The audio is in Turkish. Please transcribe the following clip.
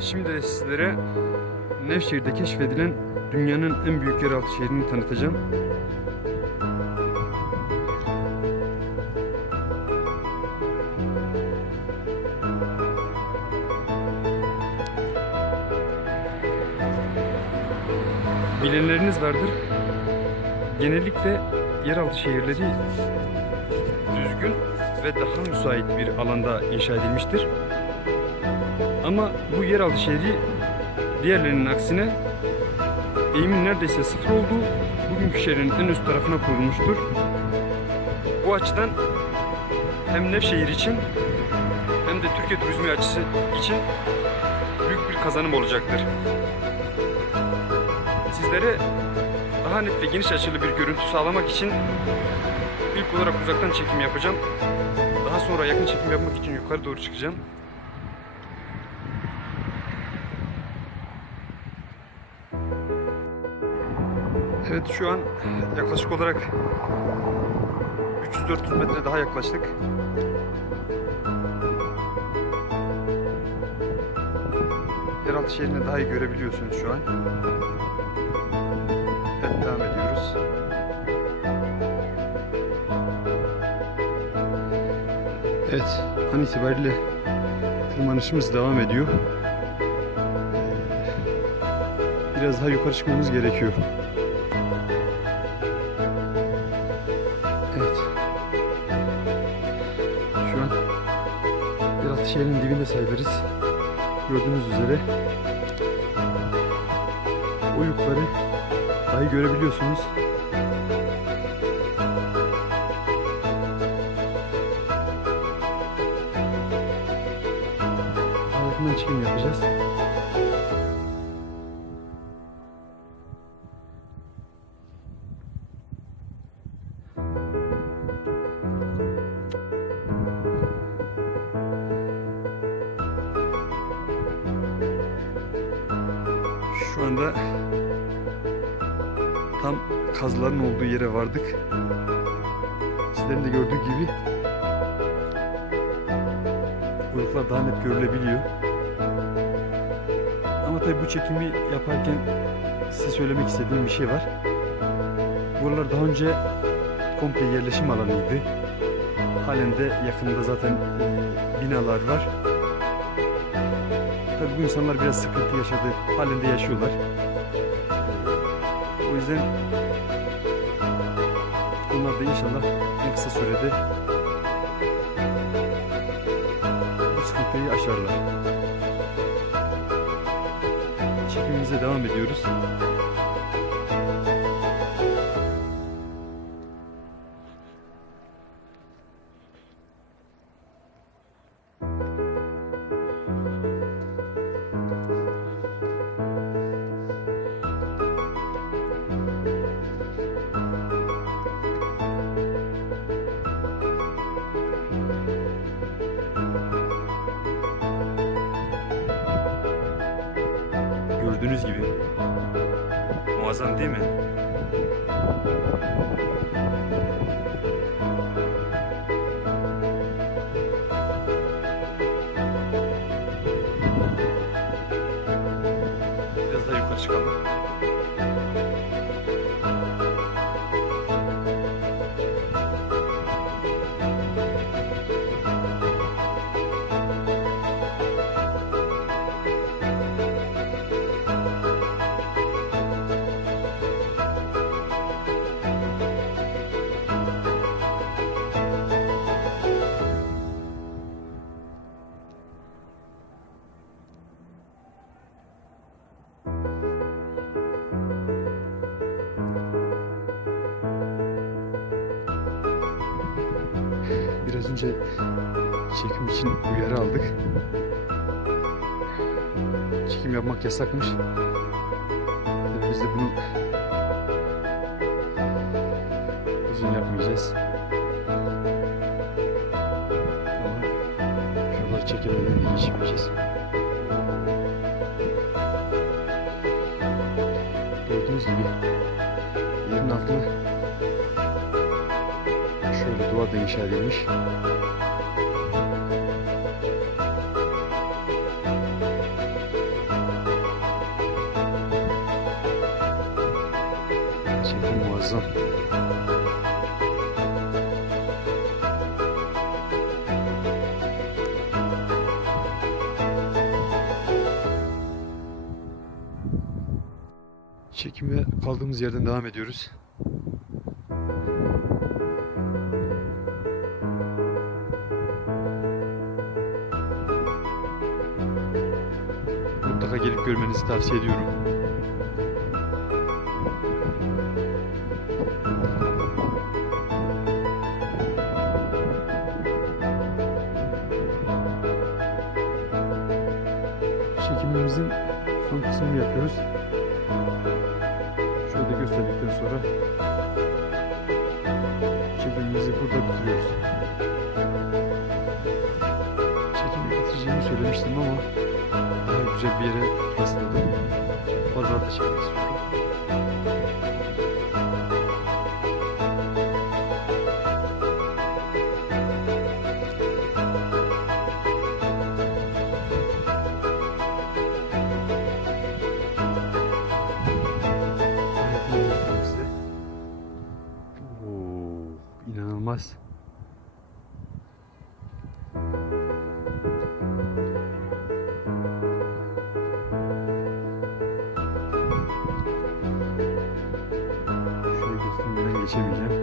Şimdi de sizlere Nevşehir'de keşfedilen dünyanın en büyük yeraltı şehrini tanıtacağım. Bilenleriniz vardır. Genellikle yeraltı şehirleri düzgün ve daha müsait bir alanda inşa edilmiştir. Ama bu yeraltı şehri diğerlerinin aksine eğimin neredeyse sıfır olduğu bugünkü şehrin en üst tarafına kurulmuştur. Bu açıdan hem Nevşehir için hem de Türkiye turizmi açısı için büyük bir kazanım olacaktır. Sizlere daha net ve geniş açılı bir görüntü sağlamak için ilk olarak uzaktan çekim yapacağım. Daha sonra yakın çekim yapmak için yukarı doğru çıkacağım. Evet şu an yaklaşık olarak 300-400 metre daha yaklaştık. Yeraltı şehrini daha iyi görebiliyorsunuz şu an. Evet devam ediyoruz. Evet an itibariyle tırmanışımız devam ediyor. Biraz daha yukarı çıkmamız gerekiyor. Şehrinin dibinde sayılırız. Gördüğünüz üzere o yukarı dahi görebiliyorsunuz. Daha yakından çekim yapacağız. Anda tam kazların olduğu yere vardık. Sizlerin de gördüğü gibi kuyruklar daha net görülebiliyor. Ama tabii bu çekimi yaparken size söylemek istediğim bir şey var. Buralar daha önce komple yerleşim alanıydı. Halen de yakında zaten binalar var. Tabii bu insanlar biraz sıkıntı yaşadı. Halen de yaşıyorlar. O yüzden onlar da inşallah en kısa sürede bu sıkıntıyı aşarlar. Çekimimize devam ediyoruz. Gördüğünüz gibi muazzam değil mi? Biraz daha yukarı çıkalım. Biraz önce çekim için uyarı aldık. Çekim yapmak yasakmış. Biz de bunu uzun yapmayacağız. Ama şuraları çekemeden de geçmeyeceğiz. Gördüğünüz gibi yerin altına burada inşa edilmiş. Çekim muazzam. Çekime kaldığımız yerden devam ediyoruz. Mutlaka gelip görmenizi tavsiye ediyorum. Çekimimizin son kısmını yapıyoruz. Şöyle gösterdikten sonra çekimimizi burada bitiriyoruz. Çekimi bitireceğimi söylemiştim ama güzel bir yere rastladım. Oralarda çekmek istiyorum. İnanılmaz. çevirecek.